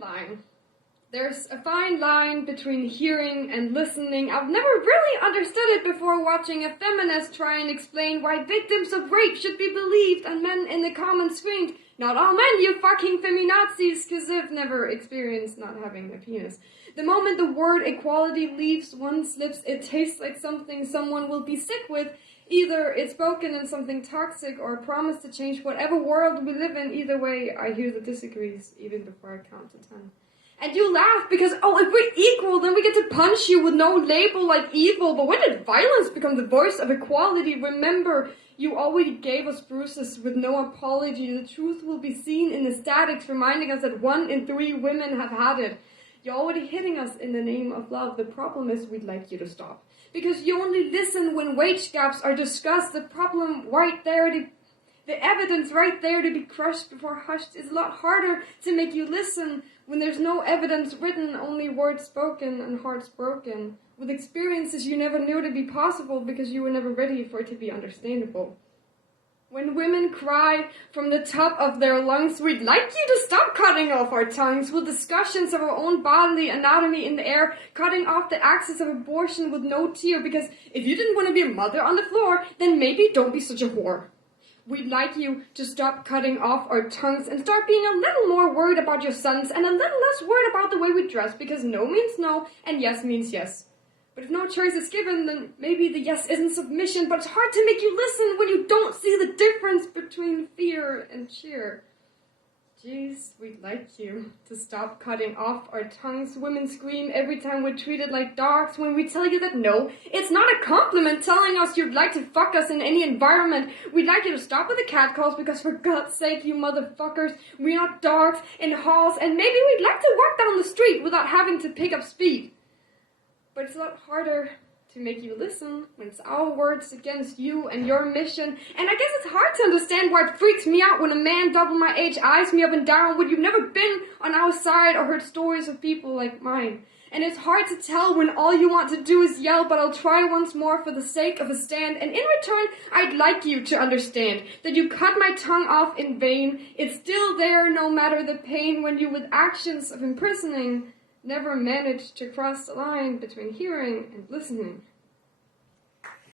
fine line. There's a fine line between hearing and listening. I've never really understood it before watching a feminist try and explain why victims of rape should be believed and men in the comments screamed, "Not all men, you fucking feminazis," cause I've never experienced not having a penis. The moment the word equality leaves one's lips, it tastes like something someone will be sick with. Either it's spoken in something toxic or a promise to change whatever world we live in. Either way, I hear the disagrees even before I count to 10. And you laugh because, if we're equal, then we get to punch you with no label like evil. But when did violence become the voice of equality? Remember, you already gave us bruises with no apology. The truth will be seen in the statics, reminding us that 1 in 3 women have had it. You're already hitting us in the name of love. The problem is we'd like you to stop. Because you only listen when wage gaps are discussed. The problem right there, the evidence right there to be crushed before hushed is a lot harder to make you listen when there's no evidence written, only words spoken and hearts broken, with experiences you never knew to be possible because you were never ready for it to be understandable. When women cry from the top of their lungs, we'd like you to stop cutting off our tongues with discussions of our own bodily anatomy in the air, cutting off the axis of abortion with no tear, because if you didn't want to be a mother on the floor, then maybe don't be such a whore. We'd like you to stop cutting off our tongues and start being a little more worried about your sons and a little less worried about the way we dress, because no means no and yes means yes. But if no choice is given, then maybe the yes isn't submission, but it's hard to make you listen when you don't see the difference between fear and cheer. Jeez, we'd like you to stop cutting off our tongues. Women scream every time we're treated like dogs when we tell you that no, it's not a compliment telling us you'd like to fuck us in any environment. We'd like you to stop with the catcalls because for God's sake, you motherfuckers, we're not dogs in halls, and maybe we'd like to walk down the street without having to pick up speed. But it's a lot harder to make you listen when it's our words against you and your mission. And I guess it's hard to understand why it freaks me out when a man double my age eyes me up and down when you've never been on our side or heard stories of people like mine. And it's hard to tell when all you want to do is yell, but I'll try once more for the sake of a stand. And in return, I'd like you to understand that you cut my tongue off in vain. It's still there no matter the pain when you, with actions of imprisoning, never managed to cross the line between hearing and listening.